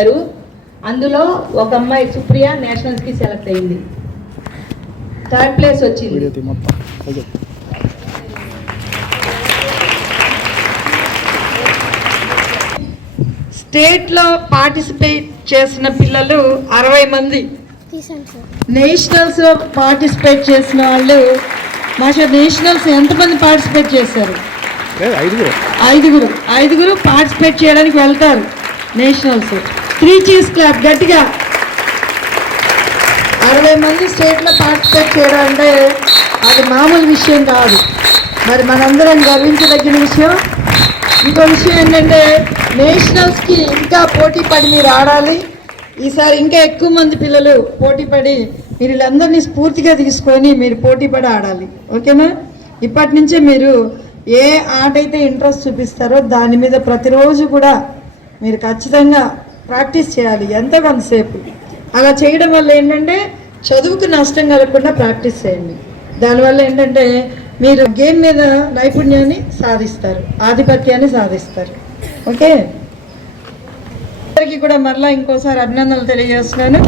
అందులో ఒక అమ్మాయి సుప్రియ నేషనల్స్కి సెలెక్ట్ అయింది. థర్డ్ ప్లేస్ వచ్చింది. స్టేట్లో పార్టిసిపేట్ చేసిన పిల్లలు అరవై మంది. తీసాను సార్. నేషనల్స్ పార్టిసిపేట్ చేసిన వాళ్ళు మాస్టర్ నేషనల్స్ ఎంతమంది పార్టిసిపేట్ చేశారు? ఐదుగురు. ఐదుగురు. ఐదుగురు పార్టిసిపేట్ చేయడానికి వెళ్తారు నేషనల్స్. త్రీ చీజ్ క్లాబ్ గట్టిగా. అరవై మంది స్టేట్లో పార్టిసిపేట్ చేయడం అంటే అది మామూలు విషయం కాదు. మరి మనందరం గర్వించదగిన విషయం. ఇంకో విషయం ఏంటంటే నేషనల్స్కి ఇంకా పోటీ పడి మీరు ఆడాలి. ఈసారి ఇంకా ఎక్కువ మంది పిల్లలు పోటీ పడి మీరు వీళ్ళందరినీ స్ఫూర్తిగా తీసుకొని మీరు పోటీ పడి ఆడాలి. ఓకేనా? ఇప్పటి నుంచే మీరు ఏ ఆట అయితే ఇంట్రెస్ట్ చూపిస్తారో దాని మీద ప్రతిరోజు కూడా మీరు ఖచ్చితంగా ప్రాక్టీస్ చేయాలి ఎంత కొంతసేపు అలా చేయడం వల్ల ఏంటంటే చదువుకు నష్టం కలగకుండా ప్రాక్టీస్ చేయండి. దానివల్ల ఏంటంటే మీరు గేమ్ మీద నైపుణ్యాన్ని సాధిస్తారు ఆధిపత్యాన్ని సాధిస్తారు. ఓకే? అందరికీ కూడా మరలా ఇంకోసారి అభినందనలు తెలియజేస్తున్నాను.